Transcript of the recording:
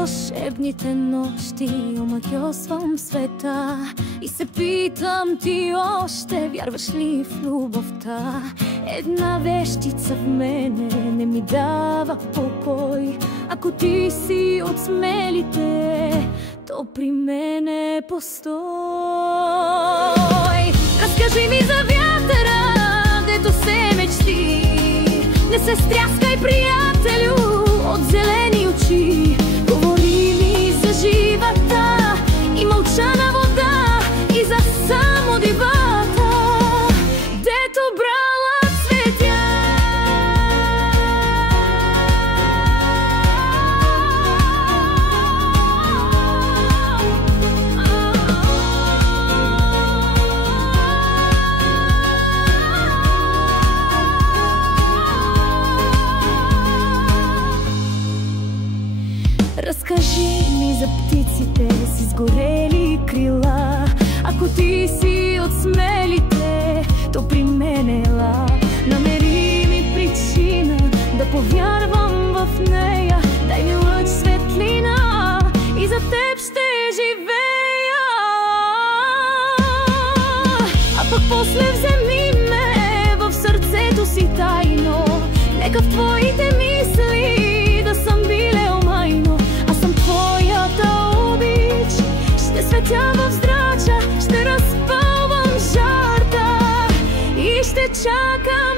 вълшебните нощи омагьосвам света и се питам, ти още вярваш ли в любовта? Една вещица в мене не ми дава покой. Ако ти си от смелите, то при мене постой. Разкажи ми за вятъра, дето се мечти. Не се стряскай, приятелю, от зелени очи. Говори ми за живота и мълчана вода, и за само дивата, дето брала цветя. Разкажи ми за птиците с изгорели крила. Ако ти си от смелите, то при мен ела. Намери ми причина да повярвам в нея. Дай ми лъч светлина и за теб ще живея. А пък после вземи ме в сърцето си тайно. Нека в твоите мисли да съм билел майно. Ще светя в здрача, ще разпълвам жарта и ще чакам